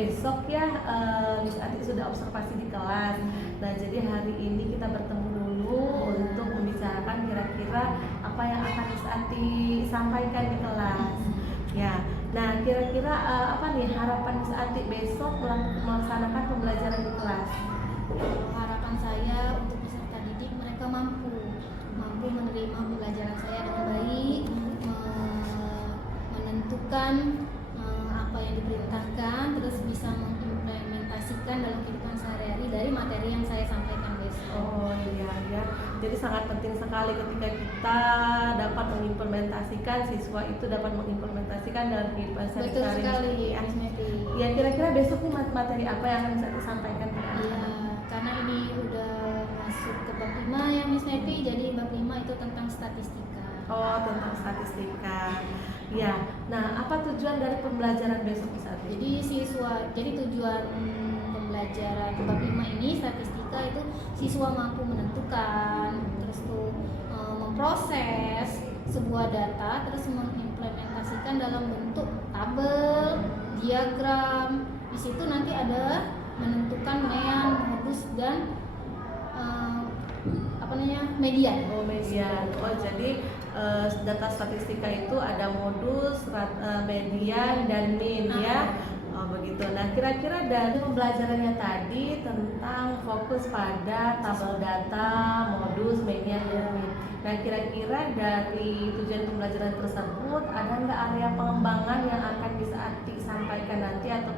besok ya Miss Ati sudah observasi di kelas. Nah jadi hari ini kita bertemu dulu untuk membicarakan kira-kira apa yang akan Miss Ati sampaikan di kelas. Ya, nah kira-kira apa nih harapan Miss Ati besok melaksanakan pembelajaran di kelas? Harapan saya untuk peserta didik mereka mampu menerima pembelajaran saya dengan baik, menentukan apa yang diperintahkan, terus bisa mengimplementasikan dalam kehidupan sehari-hari dari materi yang saya sampaikan besok. Oh iya ya, jadi sangat penting sekali ketika kita dapat mengimplementasikan, siswa itu dapat mengimplementasikan dalam kehidupan sehari-hari. Betul sekali, Miss Meti. Ya kira-kira besok nih materi apa yang akan bisa disampaikan? Iya, karena ini udah masuk ke bab 5 ya Miss Meti, jadi bab 5 itu tentang statistika. Oh, tentang statistika. Ya, nah apa tujuan dari pembelajaran besok Miss Ati? Jadi tujuan pembelajaran bab 5 ini statistika itu siswa mampu menentukan, terus tuh memproses sebuah data, terus mengimplementasikan dalam bentuk tabel, diagram. Di situ nanti ada menentukan mean, modus dan median. Oh median. Oh jadi data statistika itu ada modus, median dan mean ya. Oh begitu. Nah kira-kira dari pembelajarannya tadi tentang fokus pada tabel data, modus, median dan mean. Nah kira-kira dari tujuan pembelajaran tersebut ada nggak area pengembangan yang akan bisa sampaikan nanti atau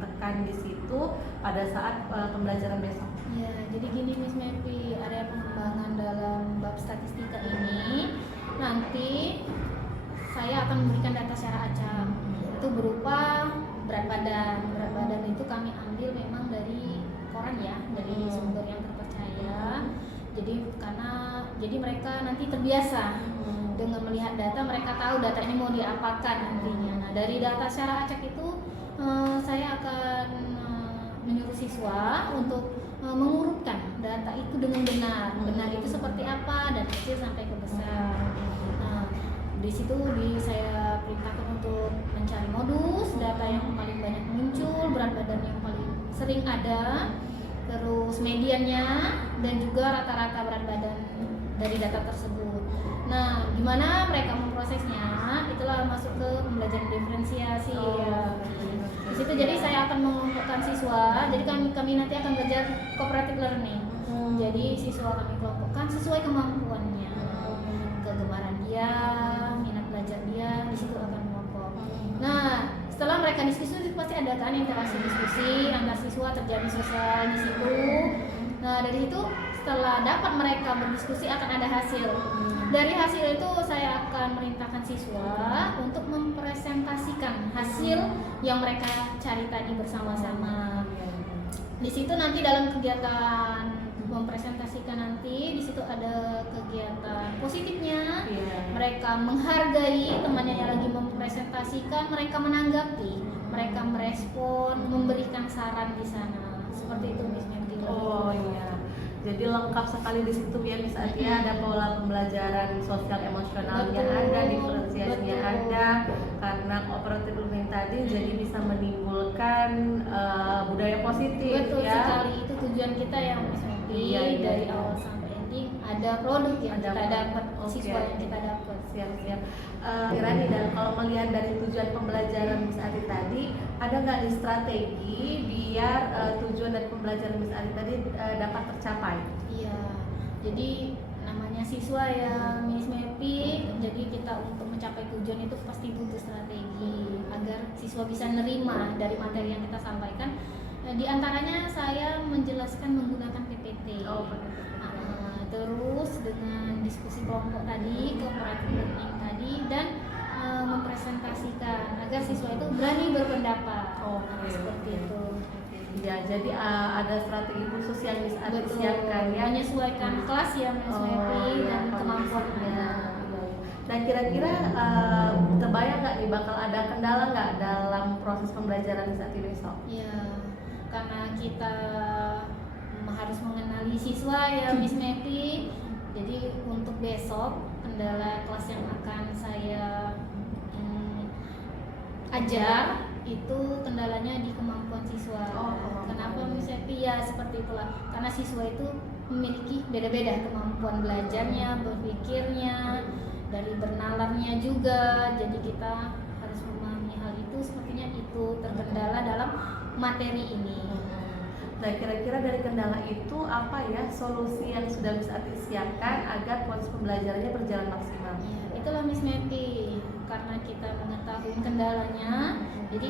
tekan di situ pada saat pembelajaran besok? Ya, jadi gini Miss Mepi, area pengembangan dalam bab statistika ini nanti saya akan memberikan data secara acak. Itu berupa berat badan itu kami ambil memang dari koran ya, dari sumber yang terpercaya. Jadi mereka nanti terbiasa dengan melihat data, mereka tahu data ini mau diapakan nantinya. Nah, dari data secara acak itu saya akan menyuruh siswa untuk mengurutkan data itu dengan benar itu seperti apa dan kecil sampai ke besar. Nah, di situ saya perintahkan untuk mencari modus, data yang paling banyak muncul, berat badan yang paling sering ada, terus mediannya dan juga rata-rata berat badan dari data tersebut. Nah, gimana mereka memprosesnya? Itulah masuk ke pembelajaran diferensiasi. Di situ jadi saya akan mengelompokkan siswa. Jadi kami nanti akan belajar cooperative learning. Jadi siswa kami kelompokkan sesuai kemampuannya, kegemaran dia, minat belajar dia, di situ akan kelompok. Nah, setelah mereka diskusi pasti ada kan interaksi diskusi antar siswa, terjadi sosial di situ. Nah, dari itu setelah dapat mereka berdiskusi akan ada hasil. Dari hasil itu saya akan merintahkan siswa untuk mempresentasikan hasil yang mereka cari tadi bersama-sama. Di situ nanti dalam kegiatan mempresentasikan nanti di situ ada kegiatan positifnya. Mereka menghargai temannya yang lagi mempresentasikan, mereka menanggapi, mereka merespon, memberikan saran di sana. Seperti itu Miss Menti. Oh iya. Jadi lengkap sekali di situ ya Miss Ati, ada pola pembelajaran sosial emosionalnya, ada diferensiasinya ada, karena cooperative learning tadi jadi bisa menimbulkan budaya positif. Betul ya. Sekali, itu tujuan kita ya Miss Menti. Dari awal sampai ending ada produk yang kita dapat, siswa yang kita dapat. Siap. Kirani, dan kalau melihat dari tujuan pembelajaran Miss Ati tadi, ada nggak nih strategi biar tujuan dari pembelajaran Miss Ati tadi dapat tercapai? Iya, jadi namanya siswa ya Miss Mepi, jadi kita untuk mencapai tujuan itu pasti butuh strategi agar siswa bisa nerima dari materi yang kita sampaikan. Di antaranya saya menjelaskan menggunakan PPT. Terus dengan diskusi kelompok tadi, cooperative learning tadi, dan mempresentasikan agar siswa itu berani berpendapat. Seperti itu. Ya, jadi ada strategi khusus yang Miss Ati siapkan ya. Menyesuaikan kelas ya Miss Mepi dan kemampuannya. Nah kira-kira terbayang nggak nih bakal ada kendala nggak dalam proses pembelajaran Miss Ati besok? Ya, karena kita harus mengenali siswa ya Miss Mepi. Jadi untuk besok kendala kelas yang akan saya ajar Itu kendalanya di kemampuan siswa. Kenapa Miss Happy? Ya seperti itulah. Karena siswa itu memiliki beda-beda kemampuan belajarnya, berpikirnya, dari bernalarnya juga. Jadi kita harus memahami hal itu. Sepertinya itu terkendala dalam materi ini. Nah, kira-kira dari kendala itu apa ya solusi yang sudah bisa disiapkan agar proses pembelajarannya berjalan maksimal? Ya, itulah Miss Meti, karena kita mengetahui kendalanya, jadi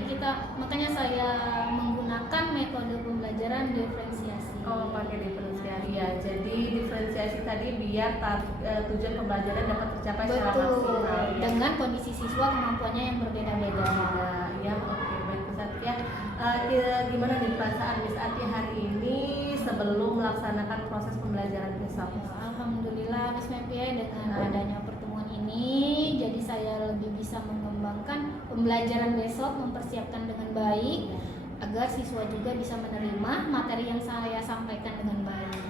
makanya saya menggunakan metode pembelajaran diferensiasi. Oh, pakai diferensiasi ya. Jadi diferensiasi tadi biar tujuan pembelajaran dapat tercapai secara maksimal. Ya. Dengan kondisi siswa kemampuannya yang berbeda-beda. Ya, oke, baik Miss Atia. Gimana nih perasaan Miss Atia hari ini sebelum melaksanakan proses pembelajaran besok? Alhamdulillah Miss Mepi, dengan adanya pertemuan ini, jadi saya lebih bisa mengembangkan pembelajaran besok, mempersiapkan dengan baik agar siswa juga bisa menerima materi yang saya sampaikan dengan baik.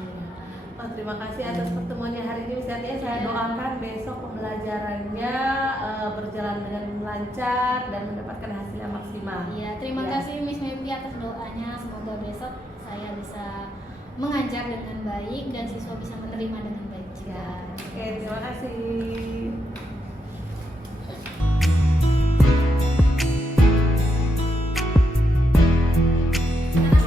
Terima kasih atas pertemuannya hari ini Miss Atia. Saya doakan besok pembelajarannya berjalan dengan lancar dan mendapatkan hasil yang maksimal. Iya, terima kasih Miss Mepi atas doanya. Semoga besok saya bisa mengajar dengan baik dan siswa bisa menerima dengan baik juga. Oke, terima kasih.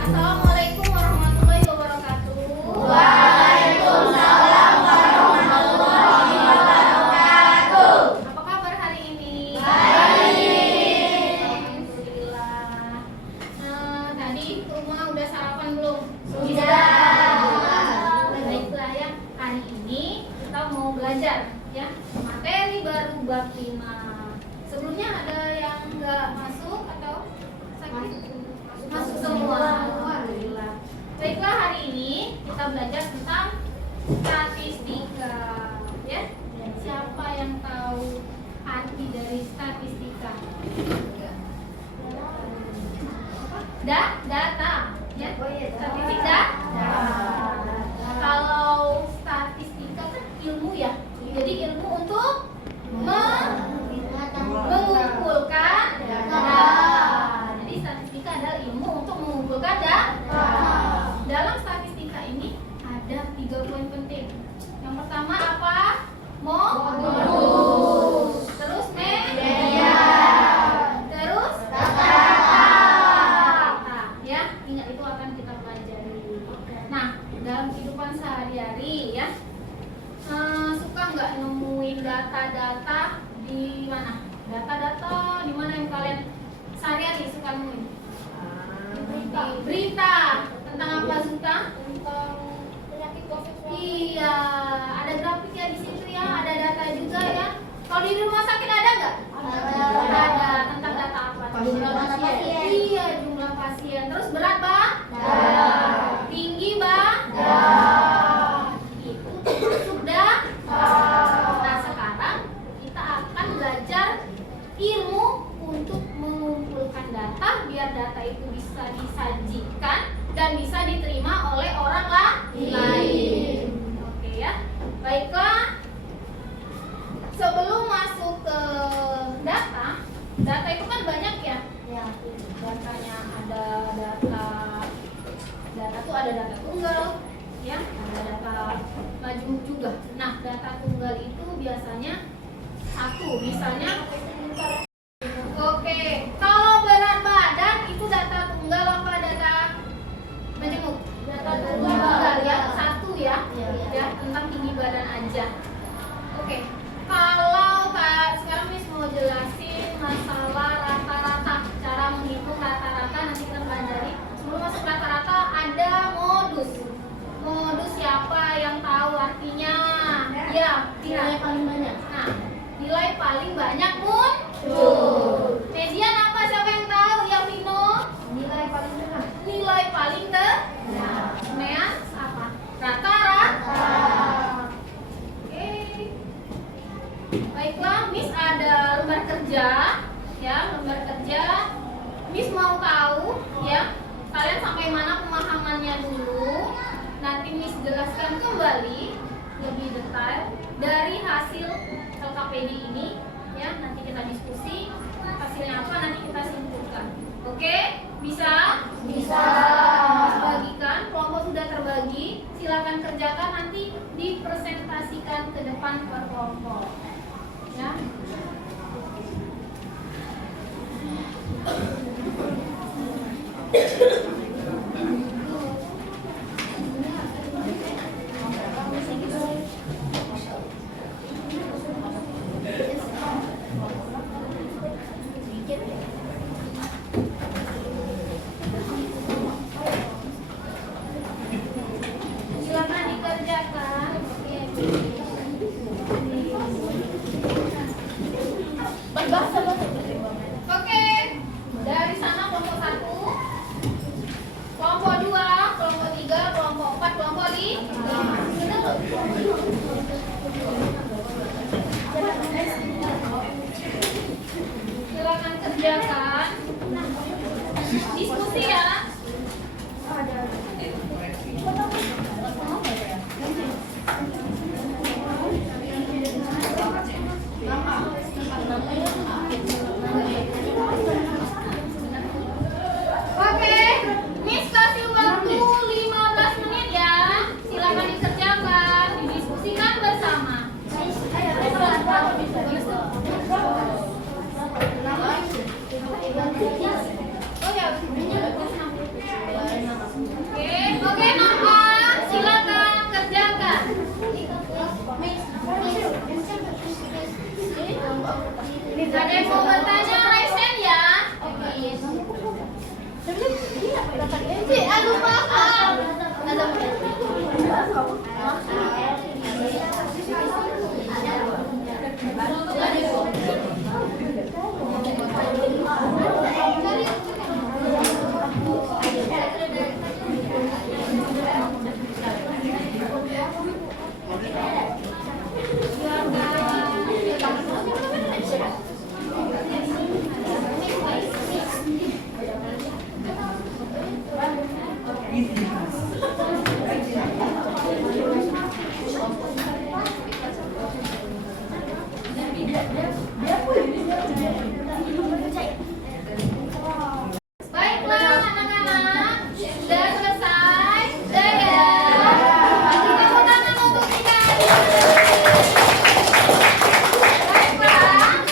Assalamualaikum warahmatullahi wabarakatuh. Waalaikumsalam warahmatullahi wabarakatuh. Apa kabar hari ini? Baik. Alhamdulillah. Tadi ke rumah udah sarapan belum? Sudah. Baiklah ya. Hari ini kita mau belajar ya materi baru bab 5. Sebelumnya ada yang nggak masuk atau masuk semua? Alhamdulillah. Baiklah, hari ini kita belajar tentang statistika ya. Siapa yang tahu arti dari statistika? Data ya. Statistika. Kalau statistika kan ilmu ya. Jadi ilmu untuk mengumpulkan data. Jadi statistika adalah ilmu untuk mengumpulkan data. Dalam statistika ini ada 3 poin penting. Yang pertama apa? Modus. Terus media. Terus rata-rata. Ya, ingat itu akan kita pelajari. Nah, dalam kehidupan sehari-hari ya, suka nggak nemuin data-data di mana? Data-data di mana yang kalian sehari-hari suka nemuin? Berita. Tentang apa, Zuta? Tentang penyakit COVID. Iya, ada grafik ya di situ ya, ada data juga ya. Kalau di rumah sakit ada nggak? Ada. Tentang data apa? Jumlah pasien. Iya, jumlah pasien. Terus berat, Bang? Tinggi, Bang? Itu termasuk data. Nah, sekarang kita akan belajar ilmu untuk mengumpulkan data biar data itu bisa disajikan dan bisa diterima oleh orang lain. Oke ya. Baiklah. Sebelum masuk ke data itu kan banyak ya. Ya. Datanya ada data tuh ada data tunggal ya, ada data majmuk juga. Nah, data tunggal itu biasanya satu, misalnya oke, kalau berat badan itu data tunggal apa data majmuk? Data tunggal ya, satu ya. Ya, tentang tinggi badan aja. Oke. Kalau sekarang Miss mau jelasin masalah rata-rata, cara menghitung rata-rata nanti kita pelajari. Sebelum masuk rata-rata ada modus. Modus siapa yang tahu artinya? Ya, Nilai paling banyak. Nah, nilai paling banyak muncul. Median apa, siapa yang tahu? Ya, Vino? Nilai paling rendah. Nilai paling rendah. Mean apa? Rata-rata. Oke. Baiklah, Miss ada lembar kerja. Ya, lembar kerja. Miss mau tahu ya, kalian sampai mana pemahamannya dulu. Nanti Miss jelaskan kembali lebih detail dari hasil LKPD ini ya, nanti kita diskusi hasilnya apa, nanti kita simpulkan. Oke, bisa? Bisa. Bagikan, kelompok sudah terbagi. Silakan kerjakan, nanti dipresentasikan ke depan per kelompok. Ya. Silakan dikerjakan. Oke, dari sana kelompok 1, kelompok 2, kelompok 3, kelompok 4, kelompok 5. Silakan kerjakan. Diskusi ya. Oke, Miss kasih waktu 15 menit ya. Silakan dikerjakan, didiskusikan bersama. Oke, Noah, silakan kerjakan. Ada yang mau bertanya, raise hand ya. Aduh, maaf. Baiklah anak-anak, sudah selesai. Dadah. Bagi tepuk tangan untuk kita. Baiklah,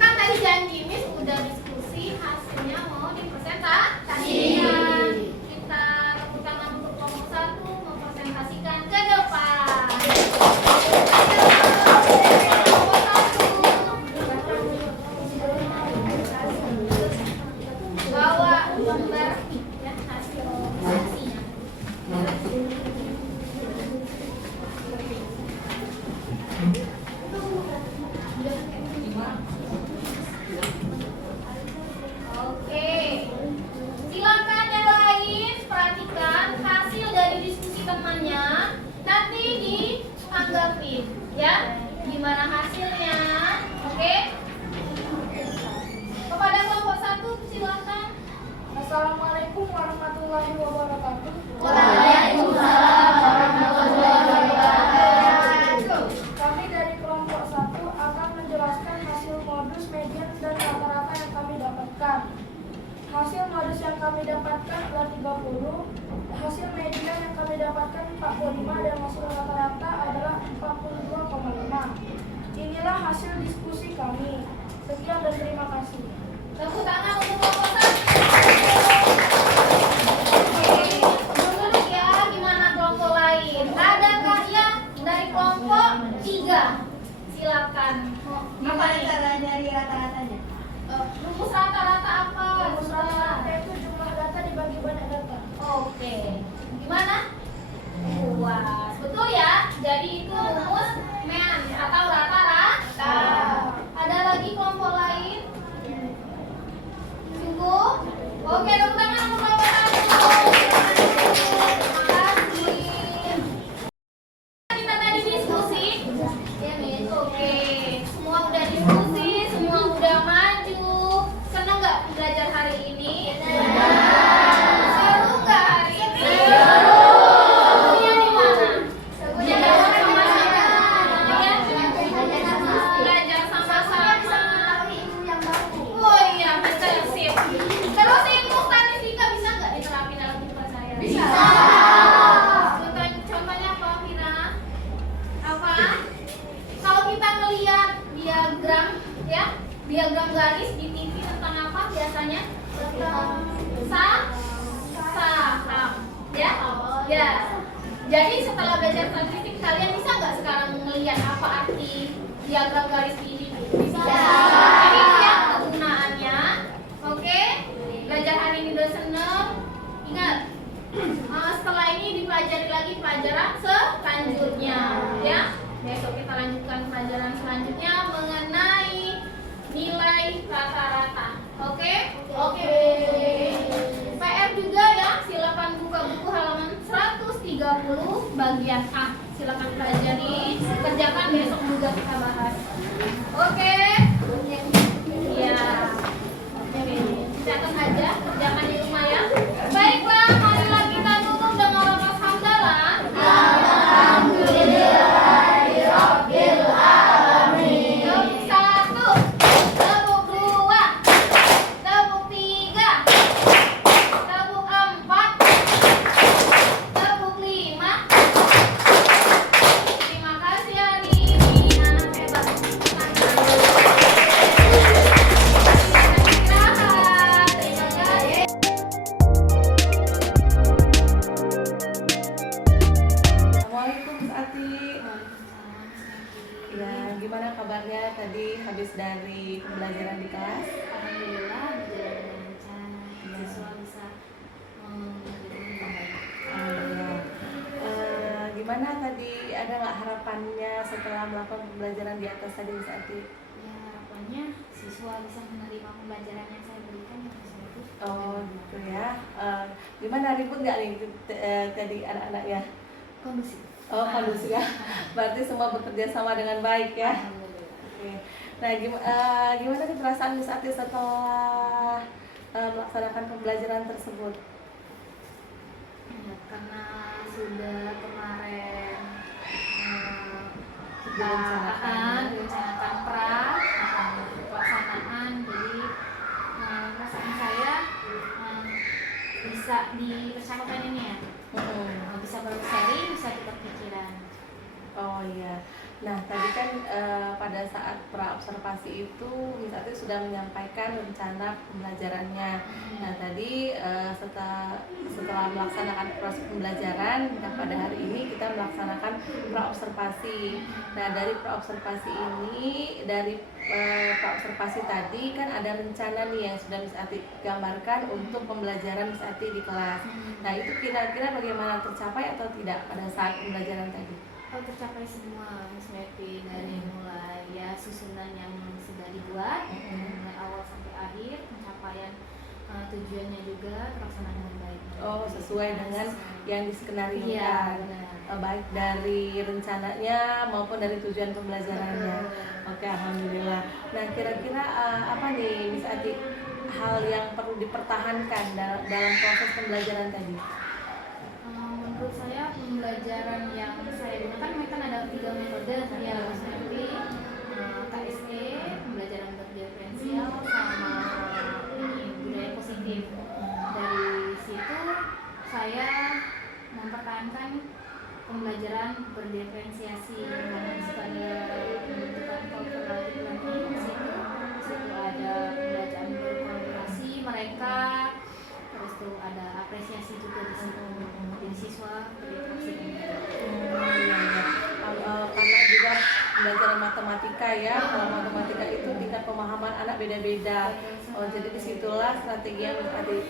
kan tadi janji Miss udah diskusi, hasilnya mau dipresentasikan. Kita tepuk tangan untuk kelompok 1 mempresentasikan ke depan. Bawa gambar ya hasil sesinya. Oke, silakan yang lain perhatikan hasil dari diskusi temannya, nanti dianggapin ya gimana hasilnya. Oke, kepada kelompok 1 silakan. Assalamualaikum warahmatullahi wabarakatuh. Waalaikumsalam warahmatullahi wabarakatuh. Kami dari kelompok 1 akan menjelaskan hasil modus, median, dan rata-rata yang kami dapatkan. Hasil modus yang kami dapatkan adalah 30, hasil median yang kami dapatkan 45, dan hasil rata-rata adalah 42,5. Inilah hasil diskusi kami. Sekian dan terima kasih. Tepuk tangan untuk kelompok 1. Oke, dulu ya gimana kelompok lain? Adakah yang dari kelompok 3? Silakan. Apa nih? Cara nyari rata-ratanya? Rumus rata-rata apa? Rumus rata-rata itu jumlah data dibagi banyak data. Oke. Gimana? Puas. Betul ya? Jadi itu rumus MEN atau rata-rata. Ada lagi kelompok lain? Sungguh? Oke, tepuk tangan untuk kelompok 1. Terima kasih. Kita tadi diskusi. Oke, semua udah diskusi, semua udah maju. Seneng nggak belajar hari ini? Seru nggak hari ini? Serunya di mana? Serunya sama-sama. Ya. diagram garis di TV tentang apa biasanya? Saham, ya? Ya. Jadi setelah belajar statistik kalian bisa nggak sekarang melihat apa arti diagram garis ini? Bisa. Jadi lihat kegunaannya. Oke. Belajar hari ini udah seneng. Ingat. Setelah ini dipelajari lagi pelajaran selanjutnya, ya. Besok kita lanjutkan pelajaran selanjutnya mengenai nilai rata-rata. Oke? Oke. PR juga ya, silakan buka buku halaman 130 bagian A. Silakan pelajari, kerjakan besok juga kita bahas. Oke? Iya. Oke. Catat aja, kerjakan di rumah ya. Baiklah, marilah kita tutup dengan lafaz hamdalah. Alhamdulillahirabbil alamin. Tepuk 1, tepuk 2, tepuk 3, tepuk 4, tepuk 5. Terima kasih hari ini anak hebat. Assalamualaikum Miss Ati. Ya, gimana kabarnya tadi habis dari pembelajaran di kelas? Alhamdulillah berjalan dengan lancar. Siswa bisa mengerjakan dengan baik. Alhamdulillah. Gimana tadi, ada nggak harapannya setelah melakukan pembelajaran di atas tadi Miss Ati? Ya, harapannya siswa bisa menerima pembelajaran yang saya berikan ya, Mas Medi. Oh gitu ya. Gimana, ribut nggak nih tadi anak-anaknya? Kondusif. Oh kondusif ya. Berarti semua bekerja sama dengan baik ya. Alhamdulillah. Oke. Nah gimana nih perasaan Miss Ati setelah melaksanakan pembelajaran tersebut? Ya, karena sudah kemarin kita Direncanakan. rencanakan pelaksanaan, jadi perasaan saya bisa dipercakapan ini ya. Bisa berseri, bisa tukar pikiran. Oh iya. Nah tadi kan pada saat praobservasi itu Miss Ati sudah menyampaikan rencana pembelajarannya. Nah tadi setelah melaksanakan proses pembelajaran, nah pada hari ini kita melaksanakan praobservasi. Nah dari praobservasi ini, dari praobservasi tadi kan ada rencana nih yang sudah Miss Ati gambarkan untuk pembelajaran Miss Ati di kelas. Nah itu kira-kira bagaimana, tercapai atau tidak pada saat pembelajaran tadi? Oh, tercapai semua Miss Mepi, dari mulai ya susunan yang sudah dibuat dari mulai awal sampai akhir, pencapaian tujuannya juga terlaksana dengan baik. Oh sesuai dengan yang diskenariokan. Iya, benar. Baik dari rencananya maupun dari tujuan pembelajarannya. Betul. Oke, alhamdulillah. Nah kira-kira apa nih Miss Ati hal yang perlu dipertahankan dalam proses pembelajaran tadi? Menurut saya pembelajaran yang saya gunakan kan ada 3 metode ya Mas Mepi, KSE, pembelajaran berdiferensial, sama ini budaya positif. Dari situ saya mempertahankan pembelajaran berdiferensiasi, karena di situ ada pembentukan cooperative learning, di situ ada pembelajaran berkolaborasi mereka, terus tuh ada apresiasi juga di situ. Jadi siswa berinteraksi dengan Karena juga pembelajaran matematika ya, kalau matematika itu tingkat pemahaman anak beda-beda. Oh, jadi disitulah strategi yang Miss Ati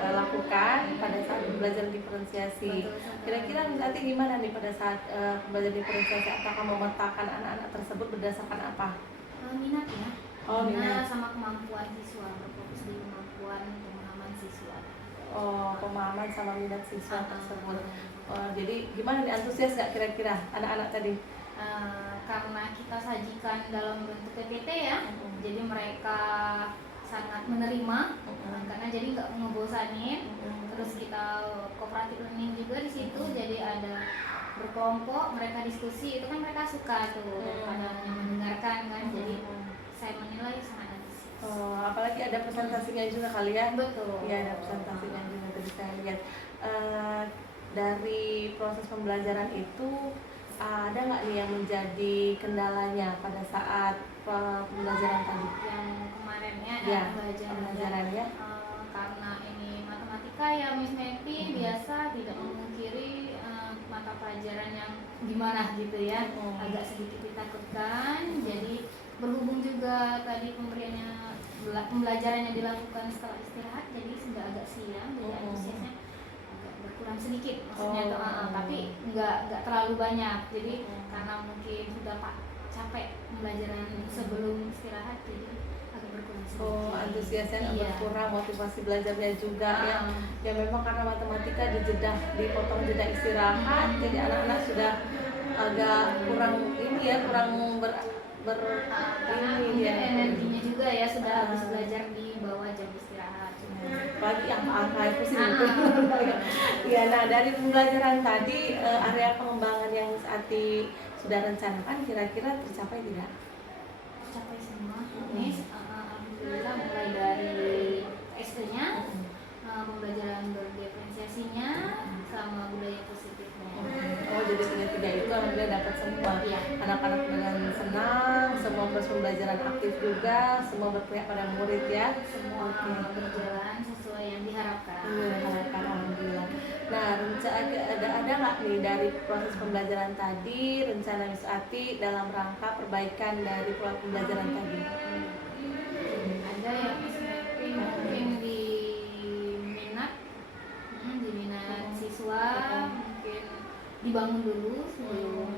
lakukan pada saat pembelajaran diferensiasi. Kira-kira Miss Ati gimana nih pada saat pembelajaran diferensiasi? Apakah memetakan anak-anak tersebut berdasarkan apa? minat ya, Oh, minat. sama kemampuan siswa, berfokus di kemampuan pemahaman siswa. Oh, pemahaman sama minat siswa tersebut. Oh, jadi gimana nih, antusias nggak kira-kira anak-anak tadi? Karena kita sajikan dalam bentuk PPT ya, jadi mereka sangat menerima, karena jadi nggak ngebosanin. Terus kita cooperative learning juga di situ, jadi ada berkelompok, mereka diskusi, itu kan mereka suka tuh daripada hanya mendengarkan kan. Jadi saya menilai sangat antusias. Oh, apalagi ada presentasinya juga kali ya? Betul. Iya, ada presentasinya juga tadi saya lihat. Dari proses pembelajaran itu ada nggak nih yang menjadi kendalanya pada saat pembelajaran tadi? Yang kemarin Ya, pembelajarannya. Karena ini matematika ya Miss Mepi, biasa tidak memungkiri mata pelajaran yang gimana gitu ya, agak sedikit ditakutkan. Jadi berhubung juga tadi pembelajarannya dilakukan setelah istirahat, jadi sudah agak siang, jadi antusiasnya agak berkurang sedikit maksudnya tapi nggak terlalu banyak. Jadi karena mungkin sudah capek pembelajaran sebelum istirahat, jadi agak berkurang sedikit. Antusiasnya Iya. berkurang, motivasi belajarnya juga ya. Ya memang karena matematika dipotong jeda istirahat, jadi anak-anak sudah agak kurang ini ya, kurang karena ini ya. energinya juga ya sudah habis belajar di bawah jam istirahat. Apalagi angka itu sih ya. Nah, dari pembelajaran tadi area pengembangan yang Ati sudah rencanakan kira-kira tercapai tidak? Tercapai semua, Miss. Alhamdulillah, mulai dari SD-nya, pembelajaran berdiferensiasinya, sama budaya positifnya. Jadi tiga itu alhamdulillah dapat semua. Anak-anak dengan senang, semua proses pembelajaran aktif juga, semua berpihak pada murid ya. Semua berjalan sesuai yang diharapkan. Diharapkan alhamdulillah. Nah, ada nggak nih dari proses pembelajaran tadi rencana Miss Ati dalam rangka perbaikan dari proses pembelajaran tadi? Ada ya Miss Mepi, mungkin di minat siswa, mungkin dibangun dulu sebelum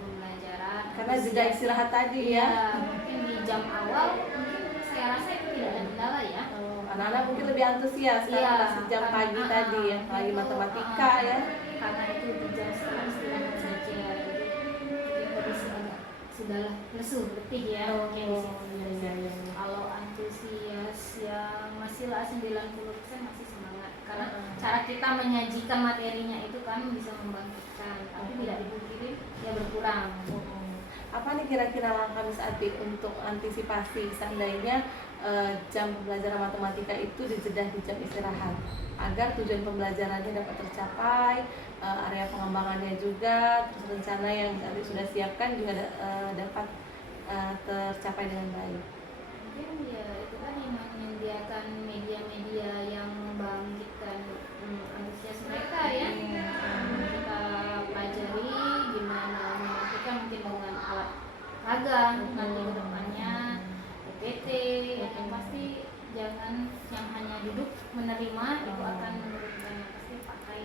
pembelajaran. Karena jeda istirahat tadi ya. Mungkin di jam awal mungkin saya rasa itu tidak ada kendala ya. Anak-anak mungkin lebih antusias karena masih jam pagi tadi ya, lagi matematika ya. Karena itu di jam setelah istirahat saja, jadi sudahlah lesu letih ya. Kalau antusias yang masih lah 90% masih semangat, karena cara kita menyajikan materinya itu kan bisa membangkitkan, tapi tidak dipungkiri ya berkurang. Apa nih kira-kira langkah Miss Ati untuk antisipasi seandainya jam pembelajaran matematika itu dijedah di jam istirahat agar tujuan pembelajarannya dapat tercapai, area pengembangannya juga, terus rencana yang Miss Ati sudah siapkan juga dapat tercapai dengan baik. Mungkin ya itu kan menyediakan media-media yang membangkitkan antusias mereka ya. Kita pelajari gimana membangkitkan, mungkin dengan alat raga nanti ke depannya, PPT, yang pasti jangan yang hanya duduk menerima, itu akan menurunkan, yang pasti pakai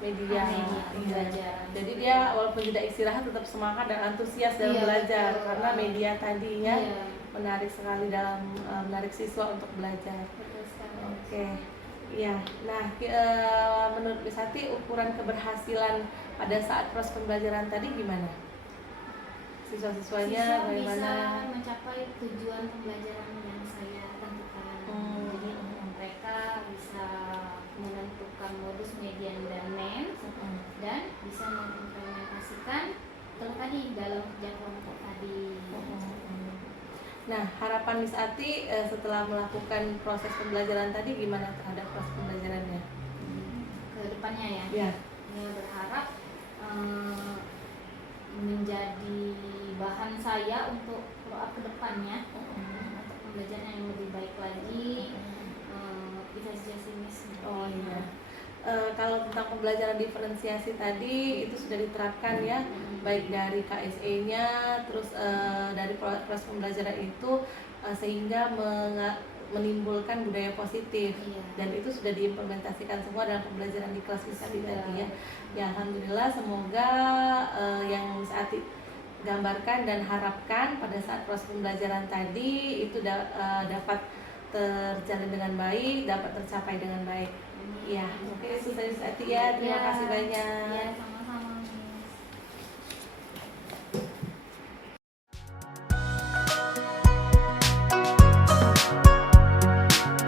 media. belajar. Jadi dia walaupun tidak istirahat tetap semangat dan antusias dalam belajar, betul. karena media tadinya menarik sekali dalam menarik siswa untuk belajar. Betul sekali. Oke. Ya, nah menurut Miss Ati ukuran keberhasilan pada saat proses pembelajaran tadi gimana? Siswa-siswanya bagaimana? Bisa mencapai tujuan pembelajaran yang saya tentukan. Jadi mereka bisa menentukan modus, median, dan main, dan bisa mengimplementasikan tadi dalam kerja kelompok tadi. Nah, harapan Miss Ati setelah melakukan proses pembelajaran tadi gimana terhadap proses pembelajarannya? Ke depannya ya. Ya. Berharap menjadi bahan saya untuk follow up ke depannya, untuk pembelajaran yang lebih baik lagi. Itu saja sih Miss. Kalau tentang pembelajaran diferensiasi tadi itu sudah diterapkan ya, baik dari KSE-nya, terus dari proses pembelajaran itu sehingga menimbulkan budaya positif, dan itu sudah diimplementasikan semua dalam pembelajaran di kelas Miss Ati tadi ya. Ya alhamdulillah, semoga yang Miss Ati gambarkan dan harapkan pada saat proses pembelajaran tadi itu dapat terjalin dengan baik, dapat tercapai dengan baik. Ya, oke, itu saja Miss Ati ya. Terima kasih banyak.